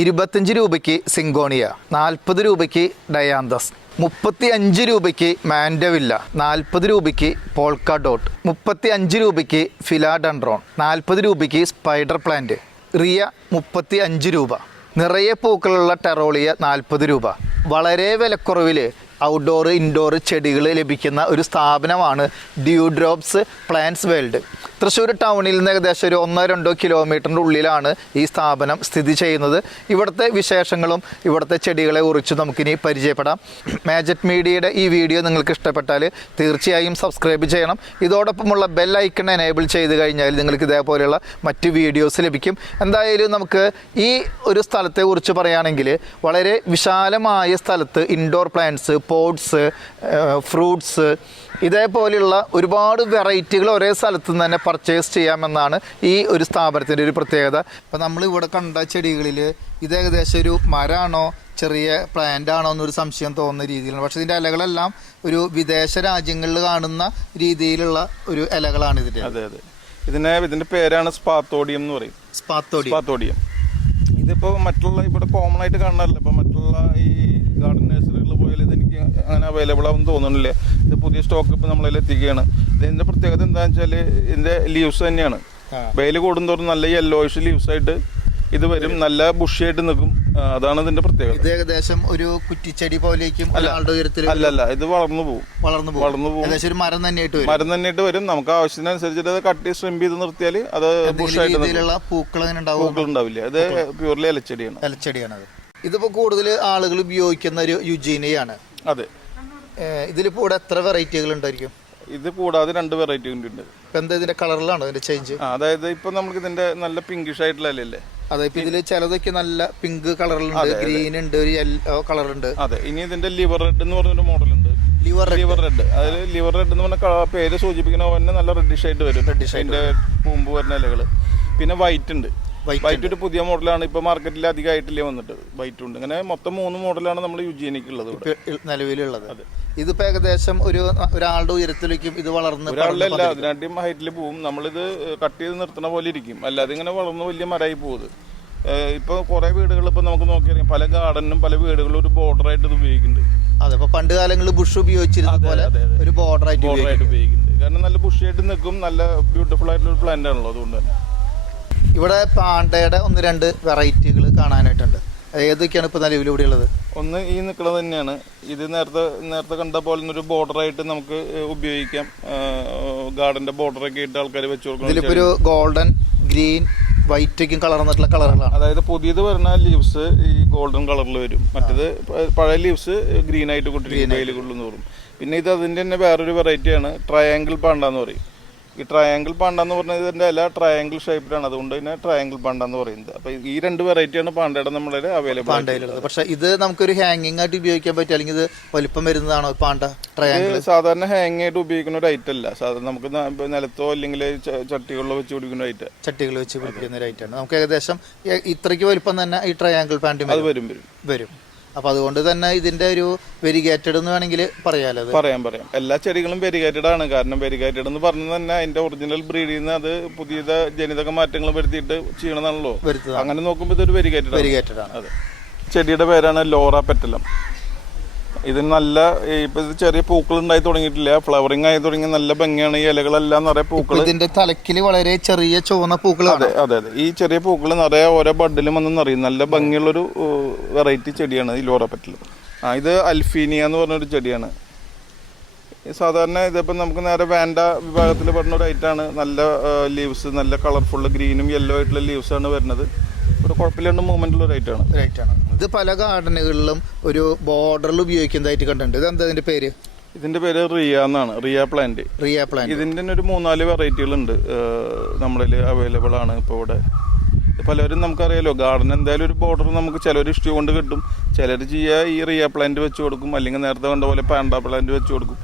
ഇരുപത്തഞ്ച് രൂപയ്ക്ക് സിങ്കോണിയ നാൽപ്പത് രൂപയ്ക്ക് ഡയാന്തസ് മുപ്പത്തി അഞ്ച് രൂപയ്ക്ക് മാൻഡവില്ല നാൽപ്പത് രൂപയ്ക്ക് പോൾക്ക ഡോട്ട് മുപ്പത്തി അഞ്ച് രൂപയ്ക്ക് ഫിലാഡൻഡ്രോൺ നാൽപ്പത് രൂപയ്ക്ക് സ്പൈഡർ പ്ലാന്റ് റിയ മുപ്പത്തി അഞ്ച് രൂപ നിറയെ പൂക്കളുള്ള ടെറോളിയ നാൽപ്പത് രൂപ. വളരെ വിലക്കുറവിൽ ഔട്ട്ഡോർ ഇൻഡോർ ചെടികൾ ലഭിക്കുന്ന ഒരു സ്ഥാപനമാണ് ഡ്യൂഡ്രോപ്സ് പ്ലാന്റ്സ് വേൾഡ്. തൃശ്ശൂർ ടൗണിൽ നിന്ന് ഏകദേശം ഒരു ഒന്നോ രണ്ടോ കിലോമീറ്ററിന്റെ ഉള്ളിലാണ് ഈ സ്ഥാപനം സ്ഥിതി ചെയ്യുന്നത്. ഇവിടുത്തെ വിശേഷങ്ങളും ഇവിടുത്തെ ചെടികളെ കുറിച്ച് നമുക്കിനി പരിചയപ്പെടാം. മാജറ്റ് മീഡിയയുടെ ഈ വീഡിയോ നിങ്ങൾക്ക് ഇഷ്ടപ്പെട്ടാൽ തീർച്ചയായും സബ്സ്ക്രൈബ് ചെയ്യണം. ഇതോടൊപ്പമുള്ള ബെൽ ഐക്കൺ എനേബിൾ ചെയ്ത് കഴിഞ്ഞാൽ നിങ്ങൾക്ക് ഇതേപോലെയുള്ള മറ്റ് വീഡിയോസ് ലഭിക്കും. എന്തായാലും നമുക്ക് ഈ ഒരു സ്ഥലത്തെക്കുറിച്ച് പറയുകയാണെങ്കിൽ വളരെ വിശാലമായ സ്ഥലത്ത് ഇൻഡോർ പ്ലാന്റ്സ് പോട്ട്സ് ഫ്രൂട്ട്സ് ഇതേപോലെയുള്ള ഒരുപാട് വെറൈറ്റികൾ ഒരേ സ്ഥലത്ത് നിന്ന് തന്നെ പർച്ചേസ് ചെയ്യാമെന്നാണ് ഈ ഒരു സ്ഥാപനത്തിന്റെ ഒരു പ്രത്യേകത. അപ്പോൾ നമ്മൾ ഇവിടെ കണ്ട ചെടികളിൽ ഇത് ഏകദേശം ഒരു മരമാണോ ചെറിയ പ്ലാന്റ് ആണോ എന്നൊരു സംശയം തോന്നുന്ന രീതിയിലാണ്. പക്ഷേ ഇതിന്റെ ഇലകളെല്ലാം ഒരു വിദേശ രാജ്യങ്ങളിൽ കാണുന്ന രീതിയിലുള്ള ഒരു ഇലകളാണ് ഇതിന്റെ. അതെ അതെ. ഇതിനെ ഇതിന്റെ പേരാണ് സ്പാത്തോഡിയം എന്ന് പറയും. സ്പാത്തോഡിയം സ്പാത്തോഡിയം ഇതിപ്പോൾ മറ്റുള്ള ഇവിടെ കോമൺ ആയിട്ട് കാണാറില്ല. ഇപ്പോൾ മറ്റുള്ള ഈ ഗാർഡൻ നഴ്സറികളിൽ പോയാൽ ഇതെനിക്ക് അങ്ങനെ അവൈലബിൾ ആവും തോന്നുന്നില്ല. ഇത് പുതിയ സ്റ്റോക്ക് ഇപ്പം നമ്മളതിൽ എത്തിക്കുകയാണ്. ഇതിന്റെ പ്രത്യേകത എന്താണെന്ന് വെച്ചാൽ ഇതിന്റെ ലീവ്സ് തന്നെയാണ്. വെയിൽ കൂടുന്തോറും നല്ല യെല്ലോയിഷ് ലീവ്സ് ആയിട്ട് ഇത് വരും. നല്ല ബുഷിയായിട്ട് നിൽക്കും. അതാണ് ഇതിന്റെ പ്രത്യേകത. ഇത് ഏകദേശം ഒരു കുറ്റിച്ചെടി പോലേക്കും ഉയരത്തിൽ അല്ല അല്ല. ഇത് വളർന്നു പോകും വളർന്നു പോകും വളർന്നു പോകും ഏകദേശം ഒരു മരം തന്നെയായിട്ട് വരും. മരം തന്നെയായിട്ട് വരും. നമുക്ക് ആവശ്യത്തിനനുസരിച്ചിട്ട് അത് കട്ടി സ്ട്രിം ചെയ്ത് നിർത്തിയാൽ അത് ബുഷായിട്ട് പൂക്കൾ അങ്ങനെ ഉണ്ടാവും പൂക്കൾ ഉണ്ടാവില്ല. അത് പ്യൂർലി ഇലച്ചെടിയാണ്. ഇലച്ചെടിയാണത്. ഇതിപ്പോ കൂടുതൽ ആളുകൾ ഉപയോഗിക്കുന്ന ഒരു യുജീനയാണ്. അതെ. ഇതിലിപ്പോൾ ഇവിടെ എത്ര വെറൈറ്റികൾ ഉണ്ടായിരിക്കും? ഇത് കൂടാതെ രണ്ട് വെറൈറ്റി ഉണ്ട് എന്താ ഇതിന്റെ കളറിലാണോ ഇതിന്റെ ചേഞ്ച്? അതായത് ഇപ്പൊ നമുക്ക് ഇതിന്റെ നല്ല പിങ്കിഷ് ആയിട്ടുള്ള അല്ലേ അതെ ഇപ്പൊ ഇതിൽ ചിലതൊക്കെ നല്ല പിങ്ക് കളറിലുണ്ട് ഗ്രീൻ ഉണ്ട് ഒരു യെല്ലോ കളറുണ്ട് അതെ ഇനി ഇതിന്റെ ലിവർ റെഡ് എന്ന് പറഞ്ഞൊരു മോഡൽ ഉണ്ട് ലിവർ ലിവർ റെഡ് അതായത് ലിവർ റെഡ് എന്ന് പറഞ്ഞ പേര് സൂചിപ്പിക്കുന്ന പോലെ നല്ല റെഡിഷ് ആയിട്ട് വരും. റെഡിഷ് അതിന്റെ പൂമ്പ് വരുന്ന ഇലകൾ. പിന്നെ വൈറ്റ് ഉണ്ട്. വൈറ്റ് ഒരു പുതിയ മോഡലാണ്. ഇപ്പൊ മാർക്കറ്റിൽ അധികമായിട്ടില്ലേ വന്നിട്ട് ബൈറ്റ് ഉണ്ട്. ഇങ്ങനെ മൊത്തം മൂന്ന് മോഡലാണ് നമ്മൾ യുജീനിക്ക് ഉള്ളത് നിലവിലുള്ളത്. ഇതിപ്പോ ഏകദേശം ഒരു ഒരാളുടെ ഉയരത്തിലേക്കും ഇത് വളർന്ന് ഒരാളല്ല അതിനാട്ടിയും ഹൈറ്റിൽ പോവും. നമ്മളിത് കട്ട് ചെയ്ത് നിർത്തുന്ന പോലെ ഇരിക്കും. അല്ലാതെ ഇങ്ങനെ വളർന്ന് വലിയ മരമായി പോകുന്നത് ഇപ്പൊ കുറെ വീടുകൾ ഇപ്പൊ നമുക്ക് നോക്കിയറിയാം. പല ഗാർഡനും പല വീടുകളും ഒരു ബോർഡർ ആയിട്ട് ഇത് ഉപയോഗിക്കുന്നുണ്ട്. അതെ ഇപ്പൊ പണ്ട് കാലങ്ങളിൽ ബുഷ് ഉപയോഗിച്ചിരുന്ന പോലെ. ഒരു ബോർഡർ ആയിട്ട് ഉപയോഗിക്കുന്നുണ്ട്. കാരണം നല്ല ബുഷ് ആയിട്ട് നിൽക്കും. നല്ല ബ്യൂട്ടിഫുൾ ആയിട്ടുള്ള ഒരു പ്ലാന്റ് ആണല്ലോ. അതുകൊണ്ട് തന്നെ. ഇവിടെ പാണ്ടയുടെ ഒന്ന് രണ്ട് വെറൈറ്റികൾ കാണാനായിട്ടുണ്ട്. ഏതൊക്കെയാണ് ഇപ്പൊ നിലവിൽ ഇവിടെ ഉള്ളത്? ഒന്ന് ഈ നിൽക്കുന്നത് തന്നെയാണ്. ഇത് നേരത്തെ നേരത്തെ കണ്ട പോലെ ഒരു ബോർഡർ ആയിട്ട് നമുക്ക് ഉപയോഗിക്കാം. ഗാർഡന്റെ ബോർഡർ ഒക്കെ ഇട്ട് ആൾക്കാർ വെച്ച് കൊടുക്കണം. ഇതിലിപ്പോ ഒരു ഗോൾഡൻ ഗ്രീൻ വൈറ്റൊക്കെയും കളർന്നിട്ടുള്ള കളറുകളാണ് അതായത് പുതിയത് വരുന്ന ലീവ്സ് ഈ ഗോൾഡൻ കളറിൽ വരും. മറ്റേത് പഴയ ലീവ്സ് ഗ്രീൻ ആയിട്ട് കൊണ്ടിരിക്കും കയ്യിൽ കൊള്ളുന്നു തോറും. പിന്നെ ഇത് അതിന്റെ തന്നെ വേറൊരു വെറൈറ്റിയാണ് ട്രയാങ്കിൾ പാണ്ടെന്ന് പറയും. ഈ ട്രയാങ്കിൾ പാണ്ട എന്ന് പറഞ്ഞാൽ ഇതിന്റെ എല്ലാ ട്രയാങ്കിൾ ഷേപ്പിലാണ് അതുകൊണ്ട് തന്നെ ട്രയാങ്കിൾ പാണ്ട എന്ന് പറയുന്നത്. അപ്പൊ ഈ രണ്ട് വെറൈറ്റിയാണ് പാണ്ടയുടെ നമ്മുടെ അവൈലബിൾ പാണ്ടയിലുള്ളത്. പക്ഷെ ഇത് നമുക്കൊരു ഹാങ്ങിങ് ആയിട്ട് ഉപയോഗിക്കാൻ പറ്റും. അല്ലെങ്കിൽ ഇത് വലിപ്പം വരുന്നതാണോ പാണ്ട ട്രയാങ്കിൾ സാധാരണ ഹാങ് ആയിട്ട് ഉപയോഗിക്കുന്ന ഒരു ഐറ്റം അല്ല. സാധാരണ നമുക്ക് നിലത്തോ അല്ലെങ്കിൽ ചട്ടികളിലോ വെച്ച് പിടിക്കുന്ന ഐറ്റം ചട്ടികൾ വെച്ച് പിടിക്കുന്ന ഒരു ഐറ്റാണ് നമുക്ക് ഏകദേശം ഇത്രയ്ക്ക് വലിപ്പം തന്നെ ഈ ട്രയാങ്കിൾ പാണ്ടി അത് വരും വരും. വരും. അപ്പൊ അതുകൊണ്ട് തന്നെ ഇതിന്റെ ഒരു വെരിഗേറ്റഡ് എന്ന് വേണമെങ്കിൽ പറയാലോ പറയാം പറയാം. എല്ലാ ചെടികളും വെരിഗേറ്റഡ് ആണ്. കാരണം വെരിഗേറ്റഡ് എന്ന് പറഞ്ഞു തന്നെ അതിന്റെ ഒറിജിനൽ ബ്രീഡിൽ നിന്ന് അത് പുതിയ ജനിതക മാറ്റങ്ങൾ വരുത്തിയിട്ട് ചെയ്യണമെന്നാണല്ലോ അങ്ങനെ നോക്കുമ്പോൾ ഇതൊരു വെരിഗേറ്റഡ് വെരിഗേറ്റഡ് ആണ്. അതെ. ചെടിയുടെ പേരാണ് ലോറ പെറ്റലം. ഇതിന് നല്ല ഇപ്പൊ ഇത് ചെറിയ പൂക്കൾ ഉണ്ടായി തുടങ്ങിയിട്ടില്ല. ഫ്ലവറിങ് ആയി തുടങ്ങി നല്ല ഭംഗിയാണ് ഈ ഇലകളെല്ലാം നിറയെ പൂക്കൾ ഇതിന്റെ തലക്കിൽ വളരെ ചെറിയ ചുവന്ന പൂക്കൾ അതെ അതെ അതെ. ഈ ചെറിയ പൂക്കൾ നിറയെ ഓരോ ബഡിലും വന്ന് നിറയും. നല്ല ഭംഗിയുള്ളൊരു വെറൈറ്റി ചെടിയാണ് ഈ ലോറപ്പറ്റിൽ ആ ഇത് അൽഫീനിയ എന്ന് പറഞ്ഞൊരു ചെടിയാണ്. സാധാരണ ഇതിപ്പോൾ നമുക്ക് നേരെ വേണ്ട വിഭാഗത്തിൽ പറഞ്ഞ ഒരു ഐറ്റാണ് നല്ല ലീവ്സ് നല്ല കളർഫുൾ ഗ്രീനും യെല്ലോ ആയിട്ടുള്ള ലീവ്സ് ആണ് വരുന്നത്. ഒരു കുഴപ്പമില്ലാണ്ട് മൂവ്മെന്റുള്ള ഒരു ഐറ്റാണ് റൈറ്റാണ് ഇത് പല ഗാർഡനുകളിലും ഒരു ബോർഡറിൽ ഉപയോഗിക്കുന്നതായിട്ട് കണ്ടിട്ടുണ്ട്. ഇത് എന്താ ഇതിന്റെ പേര്? ഇതിന്റെ പേര് റിയ എന്നാണ്. Rhoeo plant. Rhoeo plant. ഇതിന്റെ തന്നെ ഒരു മൂന്നാൽ വെറൈറ്റികളുണ്ട് നമ്മളിൽ അവൈലബിൾ ആണ് ഇപ്പോൾ ഇവിടെ. പലരും നമുക്കറിയാലോ ഗാർഡൻ എന്തായാലും ഒരു ബോർഡർ നമുക്ക് ചിലർ ഇഷ്ടം കൊണ്ട് കിട്ടും. ചിലർ ചെയ്യുക ഈ റിയ പ്ലാന്റ് വെച്ച് കൊടുക്കും. അല്ലെങ്കിൽ നേരത്തെ കണ്ട പോലെ പാൻഡ പ്ലാന്റ് വെച്ച് കൊടുക്കും.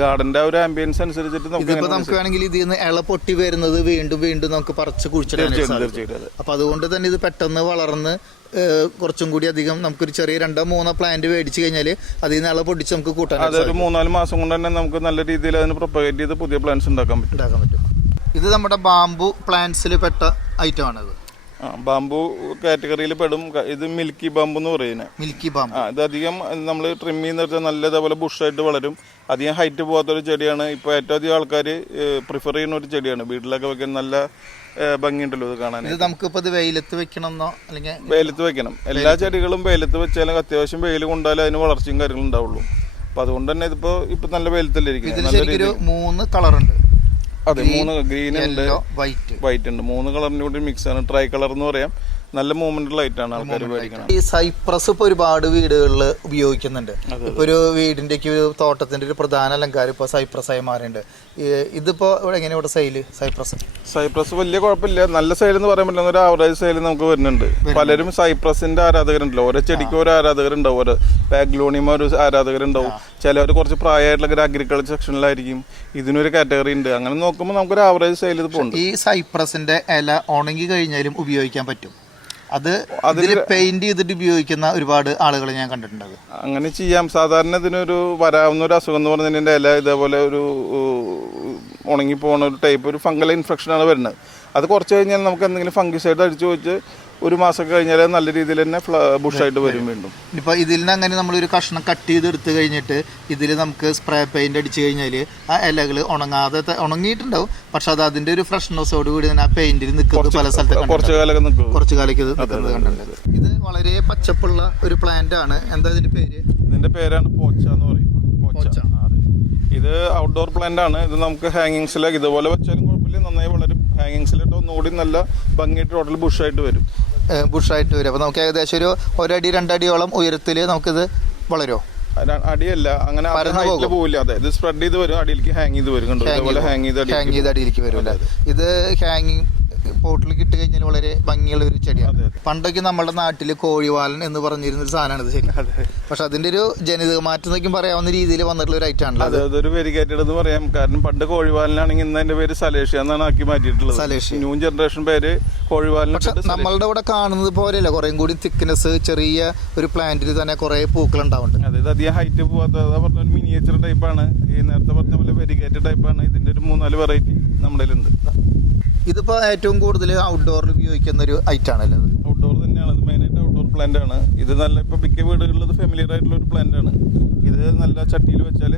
ഗാർഡന്റെ ആ ഒരു ആംബിയൻസ് അനുസരിച്ചിട്ട് നമുക്ക് ഇതിപ്പോ നമുക്ക് വേണമെങ്കിൽ ഇതിൽ നിന്ന് ഇള പൊട്ടി വരുന്നത് വീണ്ടും വീണ്ടും നമുക്ക് പറിച്ച് കുഴിച്ചിട്ട് തീർച്ചയായിട്ടും അപ്പൊ അതുകൊണ്ട് തന്നെ ഇത് പെട്ടെന്ന് വളർന്ന് കുറച്ചും കൂടി അധികം നമുക്കൊരു ചെറിയ രണ്ടോ മൂന്നോ പ്ലാന്റ് മേടിച്ചു കഴിഞ്ഞാൽ അതിൽ നിന്ന് അളവ് പൊടിച്ച് നമുക്ക് കൂട്ടാൻ അതൊരു മൂന്നാൽ മാസം കൊണ്ട് തന്നെ നമുക്ക് നല്ല രീതിയിൽ അതിന് പ്രൊപ്പഗേറ്റ് ചെയ്ത് പുതിയ പ്ലാന്റ്സ് ഉണ്ടാക്കാൻ പറ്റും. ഉണ്ടാക്കാൻ പറ്റും. ഇത് നമ്മുടെ ബാംബു പ്ലാന്റ്സിൽ പെട്ട ഐറ്റം ആണത്. ബാംബു ബാമ്പു കാറ്റഗറിയിൽ പെടും. ഇത് മിൽക്കി ബാമ്പു എന്ന് പറയുന്നത് മിൽക്കി ബാം ആ ഇത് അധികം നമ്മൾ ട്രിം ചെയ്യുന്ന വെച്ചാൽ നല്ല ഇതേപോലെ ബുഷായിട്ട് വളരും. അധികം ഹൈറ്റ് പോകാത്ത ഒരു ചെടിയാണ്. ഇപ്പോൾ ഏറ്റവും അധികം ആൾക്കാർ പ്രിഫർ ചെയ്യുന്ന ഒരു ചെടിയാണ്. വീട്ടിലൊക്കെ വെക്കാൻ നല്ല ഭംഗിയുണ്ടല്ലോ ഇത് കാണാൻ. ഇത് നമുക്കിപ്പോ ഇത് വെയിലത്ത് വെക്കണമെന്നോ അല്ലെങ്കിൽ വെയിലത്ത് വെക്കണം. എല്ലാ ചെടികളും വെയിലത്ത് വെച്ചാലും അത്യാവശ്യം വെയിൽ കൊണ്ടാലും അതിന് വളർച്ചയും കാര്യങ്ങളും ഉണ്ടാവുള്ളൂ. അപ്പൊ അതുകൊണ്ട് തന്നെ ഇതിപ്പോ ഇപ്പൊ നല്ല വെയിലത്തല്ലേ നല്ല ഒരു മൂന്ന് കളറുണ്ട് അതെ മൂന്ന് ഗ്രീൻ ഉണ്ട്. വൈറ്റ് വൈറ്റ് ഉണ്ട്. മൂന്ന് കളറിന്റെ കൂടി മിക്സ് ആണ്. ട്രൈ കളർ എന്ന് പറയാം. നല്ല മൂവ്മെന്റ് ലൈറ്റാണ് ആൾക്കാർ മേടിക്കണം ഈ സൈപ്രസ് ഇപ്പൊ ഒരുപാട് വീടുകളിൽ ഉപയോഗിക്കുന്നുണ്ട്. ഇപ്പൊ ഒരു ഒരു തോട്ടത്തിന്റെ ഒരു പ്രധാന അലങ്കാരം ഇപ്പൊ സൈപ്രസ് ആയി മാറിയിട്ടുണ്ട്. ഈ ഇതിപ്പോ ഇവിടെ എങ്ങനെ ഇവിടെ സൈപ്രസ്? സൈപ്രസ് വലിയ കുഴപ്പമില്ല. നല്ല സൈൽ എന്ന് പറയാൻ പറ്റില്ല. ഒരു ആവറേജ് സൈൽ നമുക്ക് വരുന്നുണ്ട്. പലരും സൈപ്രസിന്റെ ആരാധകരുണ്ടല്ലോ. ഓരോ ചെടിക്ക് ഓരോ ആരാധകരുണ്ടാവും ഓരോ പാഗ്ലോണിമ ഒരു ആരാധകരുണ്ടാവും ചിലവർ കുറച്ച് പ്രായമായിട്ടുള്ള ഒരു അഗ്രികൾച്ചർ സെക്ഷനിലായിരിക്കും ഇതിനൊരു കാറ്റഗറി ഉണ്ട്. അങ്ങനെ നോക്കുമ്പോൾ നമുക്കൊരു ആവറേജ് ഇത് പോകുന്നുണ്ട് ഈ സൈപ്രസിന്റെ ഇല ഉണങ്ങി കഴിഞ്ഞാലും ഉപയോഗിക്കാൻ പറ്റും. അത് അതിൽ പെയിന്റ് ചെയ്തിട്ട് ഉപയോഗിക്കുന്ന ഒരുപാട് ആളുകൾ ഞാൻ കണ്ടിട്ടുണ്ട് അങ്ങനെ ചെയ്യാം. സാധാരണ ഇതിനൊരു വരാവുന്ന ഒരു അസുഖം എന്ന് പറഞ്ഞതിന്റെ ഇല ഇതേപോലെ ഒരു ഉണങ്ങി പോകുന്ന ഒരു ടൈപ്പ് ഒരു ഫംഗൽ ഇൻഫെക്ഷനാണ് വരുന്നത്. അത് കുറച്ച് കഴിഞ്ഞാൽ നമുക്ക് എന്തെങ്കിലും ഫംഗിസൈഡ് അടിച്ചു വെച്ച് ഒരു മാസം കഴിഞ്ഞാൽ നല്ല രീതിയിൽ തന്നെ ബുഷായിട്ട് വരും. വീണ്ടും. ഇപ്പൊ ഇതിൽ നിന്ന് അങ്ങനെ നമ്മൾ ഒരു കഷ്ണം കട്ട് ചെയ്ത് എടുത്തു കഴിഞ്ഞിട്ട് ഇതിൽ നമുക്ക് സ്പ്രേ പെയിന്റ് അടിച്ചു കഴിഞ്ഞാൽ ആ ഇലകൾ ഉണങ്ങാതെ ഉണങ്ങിയിട്ടുണ്ടാവും. പക്ഷെ അത് അതിന്റെ ഒരു ഫ്രഷ്നെസ്സോട് കൂടി തന്നെ ആ പെയിന്റിൽ നിൽക്കുന്നത് പല സ്ഥലത്ത്. കുറച്ച് നിൽക്കും. കുറച്ച് കാലയ്ക്ക് ഇത് നിൽക്കുന്നത് കണ്ടിട്ടുണ്ട്. ഇത് വളരെ പച്ചപ്പുള്ള ഒരു പ്ലാന്റ് ആണ്. എന്താ ഇതിന്റെ പേര്? ഇതിന്റെ പേരാണ് പോച്ച എന്ന് പറയും. പോച്ച. ഇത് ഔട്ട്ഡോർ പ്ലാന്റ് ആണ്. ഇത് നമുക്ക് ഹാങ്ങിങ്സിൽ ഇതുപോലെ വെച്ചാലും കുഴപ്പമില്ല. നന്നായി വളരും. ഹാങ്ങിങ്സിലിട്ട് ഒന്നുകൂടി നല്ല ഭംഗിയായിട്ട് ടോട്ടൽ ബുഷായിട്ട് വരും. ബുഷായിട്ട് വരും. അപ്പോൾ നമുക്ക് ഏകദേശം ഒരു ഒരടി രണ്ടടിയോളം ഉയരത്തിൽ നമുക്കിത് വളരോ അര- അടിയല്ല. അങ്ങനെ പോവില്ല. അതെ ഇത് സ്പ്രെഡ് ചെയ്ത് വരും. അടിയിലേക്ക് ഹാങ് ചെയ്ത് വരും. കണ്ടോ? ഇതുപോലെ ഹാങ് ചെയ്ത് ഹാങ് ചെയ്ത് അടിയിലേക്ക് വരും ഇത് ഹാങ്ങിങ് പോട്ടിൽ കിട്ടി കഴിഞ്ഞാൽ വളരെ ഭംഗിയുള്ള ഒരു ചെടിയാണ്. പണ്ടൊക്കെ നമ്മുടെ നാട്ടിൽ കോഴിവാലൻ എന്ന് പറഞ്ഞിരുന്ന ഒരു സാധനമാണ് ഇത് ശരി പക്ഷെ അതിന്റെ ഒരു ജനിതക മാറ്റം എന്നൊക്കെ പറയാവുന്ന രീതിയിൽ വന്നിട്ടുള്ള ഒരു ഐറ്റം ആണല്ലോ അതെ അതൊരു വെരിഗേറ്റഡ് എന്ന് പറയാം. കാരണം പണ്ട് കോഴിവാലിനാണെങ്കിൽ ഇന്ന് അതിന്റെ പേര് സലേഷ്യ എന്നാണ് ആക്കി മാറ്റിയിട്ടുള്ളത്. സലേഷ്യ. ന്യൂ ജനറേഷൻ പേര് കോഴിവാലിനെ പക്ഷെ നമ്മളുടെ ഇവിടെ കാണുന്നത് പോലെയല്ല. കുറേം കൂടി തിക്നെസ് ചെറിയ ഒരു പ്ലാന്റിൽ തന്നെ കുറെ പൂക്കൾ ഉണ്ടാവുന്നുണ്ട് അതായത് അധികം ഹൈറ്റ് പോകാത്ത അതാ പറഞ്ഞ ഒരു മിനിയേച്ചർ ടൈപ്പാണ് ഈ നേരത്തെ പറഞ്ഞ പോലെ വെരിഗേറ്റഡ് ടൈപ്പാണ് ഇതിന്റെ ഒരു മൂന്നാൽ വെറൈറ്റി നമ്മുടെ ഉണ്ട് ഇതിപ്പോ ഏറ്റവും കൂടുതൽ ഔട്ട്ഡോറിൽ ഉപയോഗിക്കുന്ന ഒരു ഐറ്റം ആണല്ലോ ഇത്. ഔട്ട്ഡോർ തന്നെയാണ് ഇത് മെയിനായിട്ട് ഔട്ട്ഡോർ പ്ലാന്റ് ആണ്. ഇത് നല്ല ഇപ്പൊ മിക്ക വീടുകളിൽ ഫെമിലിയർ ആയിട്ടുള്ള ഒരു പ്ലാന്റ് ആണ്. ഇത് നല്ല ചട്ടിയിൽ വെച്ചാൽ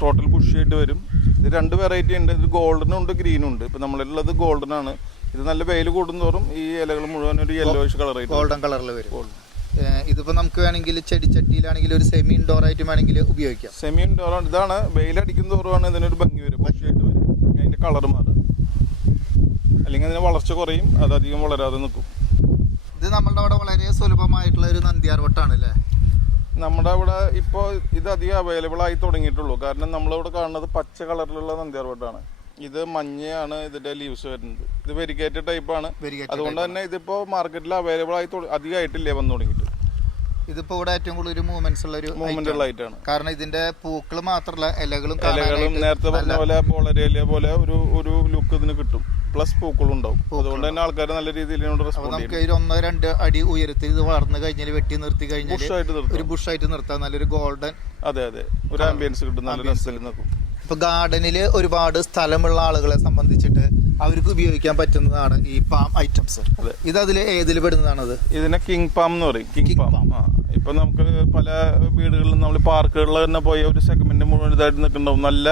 ടോട്ടൽ ബുഷിയായിട്ട് വരും. ഇത് രണ്ട് വെറൈറ്റി ഉണ്ട്. ഇത് ഗോൾഡനും ഉണ്ട് ഗ്രീനും ഉണ്ട്. ഇപ്പൊ നമ്മളുള്ളത് ഗോൾഡൻ ആണ്. ഇത് നല്ല വെയിൽ കൂടുന്തോറും ഈ ഇലകൾ മുഴുവൻ ഒരു യെല്ലോയിഷ് കളർ ആയിട്ട് ഗോൾഡൻ കളറിൽ വരും. ഇതിപ്പോ നമുക്ക് വേണമെങ്കിൽ ചെടിച്ചട്ടിയിലാണെങ്കിൽ ഒരു സെമി ഇൻഡോർ ആയിട്ട് വേണമെങ്കിൽ ഉപയോഗിക്കാം. സെമി ഇൻഡോർ ആണ്. ഇതാണ്. വെയിലടിക്കും തോറുമാണ് ഇതിനൊരു ഭംഗി വരും. ബുഷിയായിട്ട് വരും. അതിന്റെ കളർ മാറും. അല്ലെങ്കിൽ അതിന് വളർച്ച കുറയും. അത് അധികം വളരാതെ നിൽക്കും ഇത് നമ്മളുടെ അവിടെ വളരെ സുലഭമായിട്ടുള്ള ഒരു നന്ദിയാർവട്ടാണ് അല്ലേ നമ്മുടെ അവിടെ ഇപ്പോൾ ഇത് അധികം അവൈലബിൾ ആയി തുടങ്ങിയിട്ടുള്ളൂ. കാരണം നമ്മളിവിടെ കാണുന്നത് പച്ച കളറിലുള്ള നന്ദിയാർ വട്ടാണ്. ഇത് മഞ്ഞയാണ് ഇതിന്റെ ലീവ്സ് വരുന്നത്. ഇത് വെരിക്കേറ്റഡ് ടൈപ്പാണ് ആണ്. അതുകൊണ്ട് തന്നെ ഇതിപ്പോ മാർക്കറ്റിൽ അവൈലബിൾ ആയി അധികമായിട്ടില്ല വന്നു തുടങ്ങിയിട്ട്. ഇതിപ്പോ ഇവിടെ ഏറ്റവും കൂടുതൽ ഒരു മൂവ്മെന്റ്സ് ഉള്ള ഒരു മൂവ്മെന്റ് ഉള്ള ആയിട്ടാണ് കാരണം ഇതിന്റെ പൂക്കൾ മാത്രമല്ല ഇലകളും ഇലകളും നേരത്തെ പറഞ്ഞ പോലെ പോളരേലിയ പോലെ ഒരു ഒരു ലുക്ക് ഇതിന് കിട്ടും. പ്ലസ് പൂക്കളും ഉണ്ടാവും. അതുകൊണ്ട് തന്നെ ആൾക്കാർ നല്ല രീതിയിൽ ഇതിനോട് അപ്പൊ റെസ്പോണ്ട് നമുക്ക് ഒരു ഒന്നോ രണ്ട് അടി ഉയരത്തിൽ ഇത് വളർന്നു കഴിഞ്ഞാൽ വെട്ടി നിർത്തി കഴിഞ്ഞാൽ ഒരു നിർത്തും ബുഷായിട്ട് നിർത്താൻ നല്ലൊരു ഗോൾഡൻ അതെ അതെ. ഒരു ആംബിയൻസ് കിട്ടും. നല്ല രസത്തിൽ നിൽക്കും. ഇപ്പൊ ഗാർഡനിൽ ഒരുപാട് സ്ഥലമുള്ള ആളുകളെ സംബന്ധിച്ചിട്ട് അവർക്ക് ഉപയോഗിക്കാൻ പറ്റുന്നതാണ് ഈ പാം ഐറ്റംസ്. ഇത് അതിൽ ഏതിൽ പെടുന്നതാണത്? ഇതിനെ കിങ് പാം എന്ന് പറയും. കിങ് പാം ഇപ്പൊ നമുക്ക് പല വീടുകളിലും നമ്മൾ പാർക്കുകളിൽ തന്നെ പോയി ഒരു സെഗ്മെന്റ് മുഴുവൻ ഇതായിട്ട് നിൽക്കുന്നുണ്ടാവും. നല്ല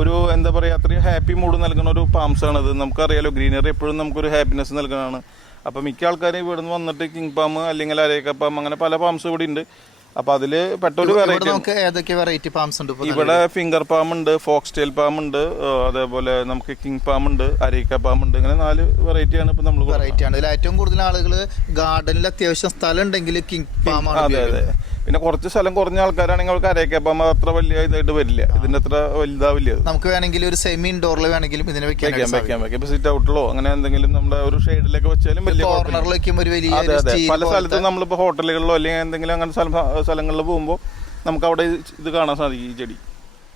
ഒരു എന്താ പറയുക അത്രയും ഹാപ്പി മൂഡ് നൽകുന്ന ഒരു പാംസ് ആണ് ഇത്. നമുക്കറിയാലോ ഗ്രീനറി എപ്പോഴും നമുക്കൊരു ഹാപ്പിനെസ് നൽകുന്നതാണ്. അപ്പം മിക്ക ആൾക്കാരും ഇവിടെ നിന്ന് വന്നിട്ട് കിങ് പാം അല്ലെങ്കിൽ അരേക്ക പാം അങ്ങനെ പല പാംസ് ഇവിടെ ഉണ്ട്. അപ്പൊ അതിൽ പെട്ടൊരു വെറൈറ്റി നമുക്ക് ഏതൊക്കെ വെറൈറ്റി പാംസ് ഉണ്ട് ഇവിടെ ഫിംഗർ പാം ഉണ്ട് ഫോക്സ് ടെയിൽ പാം ഉണ്ട് അതേപോലെ നമുക്ക് കിങ് പാം ഉണ്ട് അരേക്ക പാം ഉണ്ട്. ഇങ്ങനെ നാല് വെറൈറ്റിയാണ് ഇപ്പൊ നമ്മൾ വെറൈറ്റി ആണ്. ഇതിൽ ഏറ്റവും കൂടുതൽ ആളുകൾ ഗാർഡനിൽ അത്യാവശ്യം സ്ഥലം ഉണ്ടെങ്കിൽ കിങ് പാം അതെ അതെ. പിന്നെ കുറച്ച് സ്ഥലം കുറഞ്ഞ ആൾക്കാരാണെങ്കിൽ അവർക്ക് അരേക്കപ്പം അത്ര വലിയ ഇതായിട്ട് വരില്ല. ഇതിന്റെ അത്ര വലുതാവില്ല നമുക്ക് വേണമെങ്കിൽ ഒരു സെമി ഇൻഡോറിൽ വേണമെങ്കിലും ഇതിനെ വെക്കാൻ വെക്കാം വെക്കാം വെക്കാം. ഇപ്പൊ സിറ്റ് ഔട്ടിലോ അങ്ങനെ എന്തെങ്കിലും നമ്മുടെ ഒരു ഷെയ്ഡിലൊക്കെ വെച്ചാലും വലിയ വലിയ അതെ അതെ. പല സ്ഥലത്തും നമ്മളിപ്പോ ഹോട്ടലുകളിലോ അല്ലെങ്കിൽ എന്തെങ്കിലും അങ്ങനെ സ്ഥലം സ്ഥലങ്ങളിൽ പോകുമ്പോൾ നമുക്ക് അവിടെ ഇത് കാണാൻ സാധിക്കും ഈ ചെടി.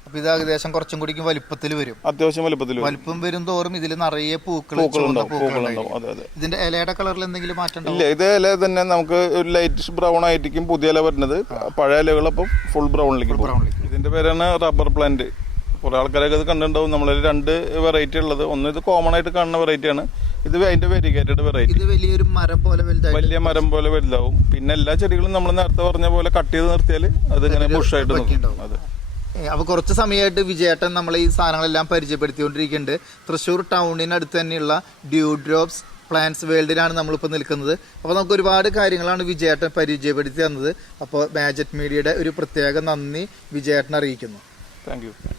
അപ്പൊ ഇത് ഏകദേശം കുറച്ചും കൂടി വലിപ്പത്തിൽ വരും. അത്യാവശ്യം വലിപ്പത്തിൽ. വലിപ്പം വരും തോറും ഇതിൽ നിറയെ പൂക്കൾ അതെ അതെ. ഇതിന്റെ ഇലയുടെ കളറിൽ എന്തെങ്കിലും മാറ്റം ഇല്ല ഇത് ഇല തന്നെ നമുക്ക് ഒരു ലൈറ്റ് ബ്രൗൺ ആയിരിക്കും പുതിയ ഇല വരുന്നത്. പഴയ ഇലകൾ അപ്പം ഫുൾ ബ്രൗണിലേക്ക്. ഇതിന്റെ പേരാണ് റബ്ബർ പ്ലാന്റ് കുറെ ആൾക്കാരൊക്കെ ഇത് കണ്ടിട്ടുണ്ടാവും. നമ്മളിൽ രണ്ട് വെറൈറ്റി ഉള്ളത്. ഒന്ന് ഇത് കോമൺ ആയിട്ട് കാണുന്ന വെറൈറ്റി ആണ്. ഇത് അതിന്റെ വെരിഗേറ്റഡ് വെറൈറ്റി ഇത് വലിയൊരു മരം പോലെ വലിയ മരം പോലെ വലുതാവും. പിന്നെ എല്ലാ ചെടികളും നമ്മൾ നേരത്തെ പറഞ്ഞ പോലെ കട്ട് ചെയ്ത് നിർത്തിയാൽ അതിങ്ങനെ ബുഷായിട്ട് നിൽക്കും ഭംഗിയുണ്ടാവും. അതെ. ഏ, അപ്പൊ കുറച്ച് സമയമായിട്ട് വിജയേട്ടൻ നമ്മൾ ഈ സാധനങ്ങളെല്ലാം പരിചയപ്പെടുത്തിക്കൊണ്ടിരിക്കുന്നുണ്ട്. തൃശ്ശൂർ ടൗണിനടുത്ത് തന്നെയുള്ള ഡ്യൂ ഡ്രോപ്സ് പ്ലാന്റ്സ് വേൾഡിലാണ് നമ്മളിപ്പോൾ നിൽക്കുന്നത്. അപ്പോൾ നമുക്ക് ഒരുപാട് കാര്യങ്ങളാണ് വിജയേട്ടൻ പരിചയപ്പെടുത്തി തന്നത്. അപ്പോൾ മാജറ്റ് മീഡിയയുടെ ഒരു പ്രത്യേക നന്ദി വിജയേട്ടൻ അറിയിക്കുന്നു. താങ്ക്